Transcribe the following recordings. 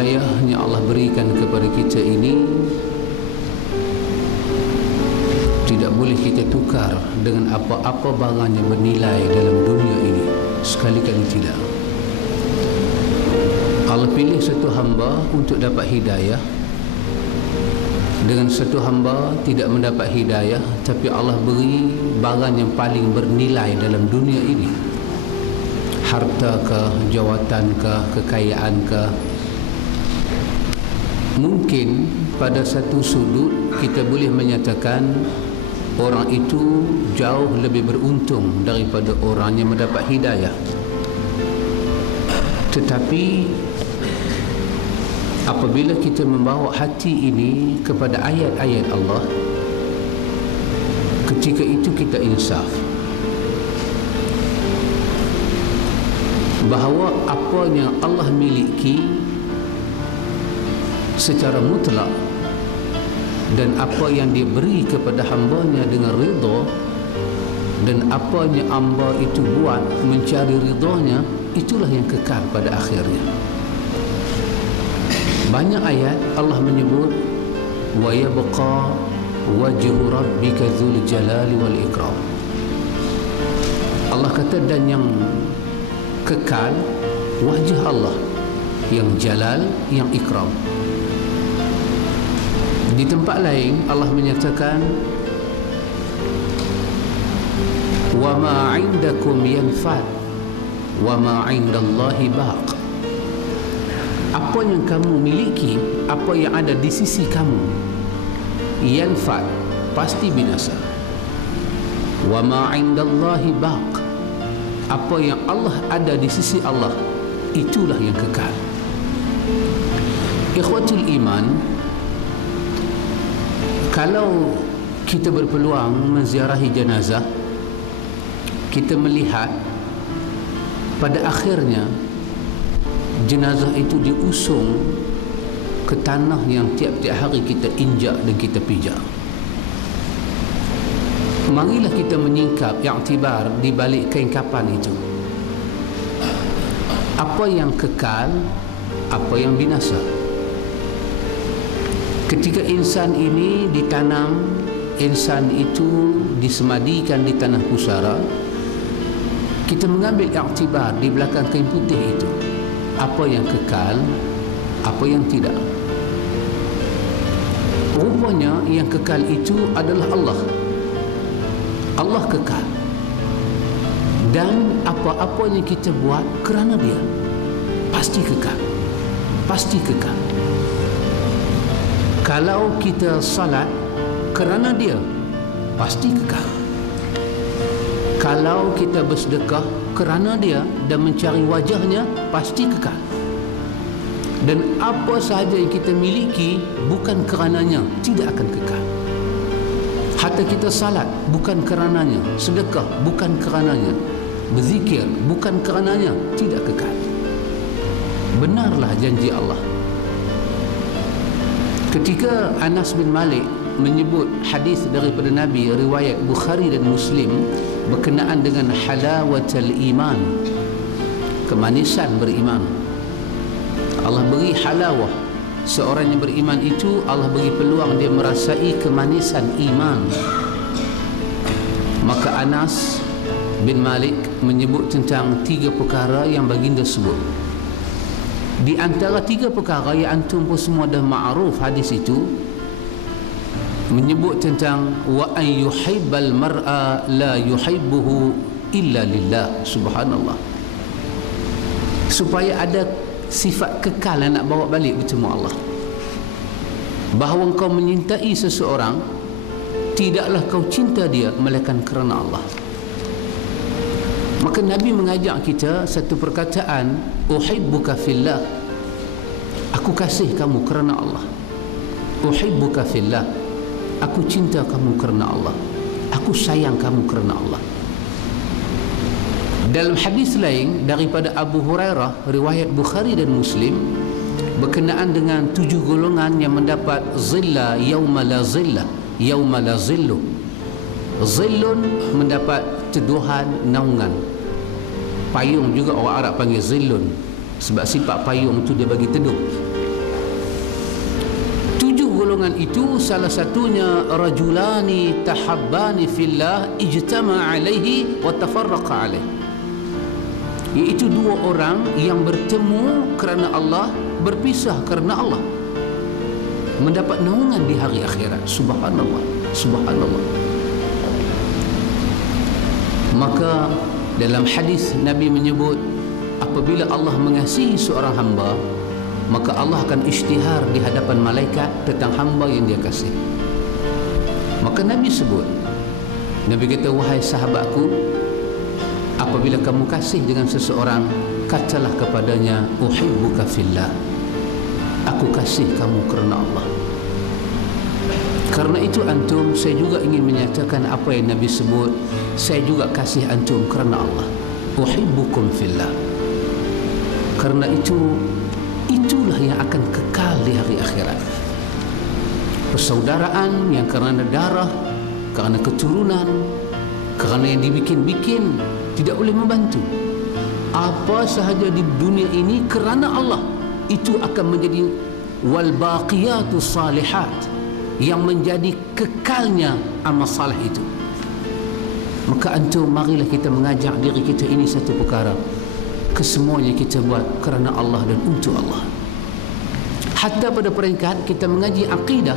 hidayah yang Allah berikan kepada kita ini tidak boleh kita tukar dengan apa-apa barang yang bernilai dalam dunia ini, sekali-kali tidak. Allah pilih satu hamba untuk dapat hidayah dengan satu hamba tidak mendapat hidayah, tapi Allah beri barang yang paling bernilai dalam dunia ini, hartakah, jawatankah, kekayaankah. Mungkin pada satu sudut kita boleh menyatakan orang itu jauh lebih beruntung daripada orang yang mendapat hidayah. Tetapi apabila kita membawa hati ini kepada ayat-ayat Allah, ketika itu kita insaf bahawa apa yang Allah miliki secara mutlak dan apa yang dia beri kepada hambanya dengan ridha, dan apa yang hamba itu buat mencari ridhanya, itulah yang kekal pada akhirnya. Banyak ayat Allah menyebut wa yabqa wajhu rabbika dzul jalali wal ikram. Allah kata dan yang kekal wajah Allah yang jalal, yang ikram. Di tempat lain Allah menyatakan wa ma 'indakum yanfad wa ma 'indallahi baq. Apa yang kamu miliki, apa yang ada di sisi kamu, yanfad, pasti binasa. Wa ma 'indallahi baq. Apa yang Allah ada di sisi Allah, itulah yang kekal. Ikhwatul iman, kalau kita berpeluang menziarahi jenazah, kita melihat pada akhirnya jenazah itu diusung ke tanah yang tiap-tiap hari kita injak dan kita pijak. Marilah kita menyingkap i'tibar di balik kain kapan itu. Apa yang kekal, apa yang binasa. Ketika insan ini ditanam, insan itu disemadikan di tanah pusara, kita mengambil i'tibar di belakang kain putih itu, apa yang kekal, apa yang tidak. Rupanya yang kekal itu adalah Allah. Allah kekal. Dan apa-apa yang kita buat kerana dia, pasti kekal. Pasti kekal. Kalau kita salat kerana dia, pasti kekal. Kalau kita bersedekah kerana dia dan mencari wajahnya, pasti kekal. Dan apa sahaja yang kita miliki bukan kerananya, tidak akan kekal. Hatta kita salat bukan kerananya, sedekah bukan kerananya, berzikir bukan kerananya, tidak kekal. Benarlah janji Allah. Ketika Anas bin Malik menyebut hadis daripada Nabi riwayat Bukhari dan Muslim berkenaan dengan halawatul iman, kemanisan beriman. Allah beri halawah. Seorang yang beriman itu Allah beri peluang dia merasai kemanisan iman. Maka Anas bin Malik menyebut tentang 3 perkara yang baginda sebut. Di antara 3 perkara yang antum pun semua dah ma'ruf hadis itu, menyebut tentang wa an yuhibbal mar'a la yuhibbuhu illa lillah. Subhanallah. Supaya ada sifat kekal nak bawa balik bertemu Allah, bahawa kau menyintai seseorang, tidaklah kau cinta dia melainkan kerana Allah. Maka Nabi mengajak kita satu perkataan, uhibbuka fillah, aku kasih kamu kerana Allah. Uhibbuka fillah, aku cinta kamu kerana Allah, aku sayang kamu kerana Allah. Dalam hadis lain daripada Abu Hurairah riwayat Bukhari dan Muslim berkenaan dengan 7 golongan yang mendapat zilla yauma la zilla, yauma la zillu. Zillun mendapat teduhan, naungan. Payung juga orang Arab panggil zillun, sebab sifat payung itu dia bagi teduh. golongan itu salah satunya rajulani tahabbani fillah ijtama alaihi wa tafarraqa alaihi, iaitu dua orang yang bertemu kerana Allah, berpisah kerana Allah, mendapat naungan di hari akhirat. Subhanallah, subhanallah. Maka dalam hadis Nabi menyebut, apabila Allah mengasihi seorang hamba, maka Allah akan isytihar di hadapan malaikat tentang hamba yang dia kasih. Maka Nabi sebut, Nabi kata, wahai sahabatku, apabila kamu kasih dengan seseorang, katalah kepadanya, uhibbuka fillah, aku kasih kamu kerana Allah. Karena itu antum, saya juga ingin menyatakan apa yang Nabi sebut, saya juga kasih antum kerana Allah, uhibbukum fillah. Karena itulah yang akan kekal di hari akhirat. Persaudaraan yang kerana darah, kerana keturunan, kerana yang dibikin-bikin, tidak boleh membantu. Apa sahaja di dunia ini kerana Allah, itu akan menjadi wal baqiyatus salihat, yang menjadi kekalnya amal salih itu. Maka antum, marilah kita mengajak diri kita ini satu perkara, kesemuanya kita buat kerana Allah dan untuk Allah. Hatta pada peringkat kita mengaji akidah,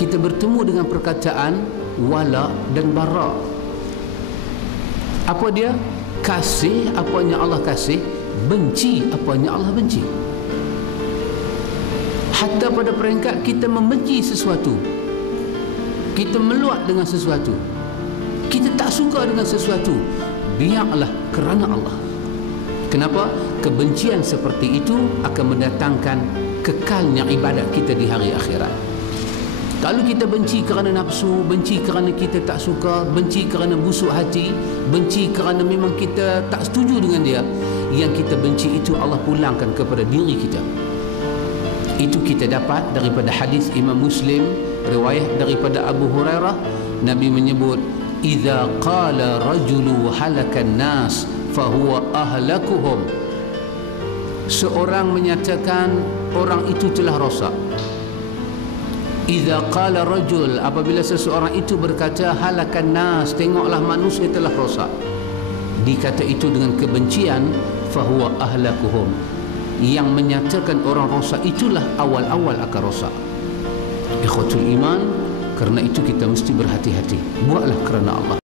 kita bertemu dengan perkataan wala dan bara. Apa dia? Kasih apa yang Allah kasih, benci apa yang Allah benci. Hatta pada peringkat kita membenci sesuatu, kita meluat dengan sesuatu, kita tak suka dengan sesuatu, biarlah kerana Allah. Kenapa? Kebencian seperti itu akan mendatangkan kekalnya ibadat kita di hari akhirat. Kalau kita benci kerana nafsu, benci kerana kita tak suka, benci kerana busuk hati, benci kerana memang kita tak setuju dengan dia, yang kita benci itu Allah pulangkan kepada diri kita. Itu kita dapat daripada hadis Imam Muslim, riwayat daripada Abu Hurairah. Nabi menyebut, idza qala rajulu halakan nas fahuwa ahlakuhum. Seorang menyatakan orang itu telah rosak. Idza qala rajul, apabila seseorang itu berkata halakan nas, tengoklah manusia telah rosak, dikata itu dengan kebencian, fahuwa ahlakuhum, yang menyatakan orang rosak itulah awal-awal akan rosak. Ikhwatul iman, kerana itu kita mesti berhati-hati, buatlah kerana Allah.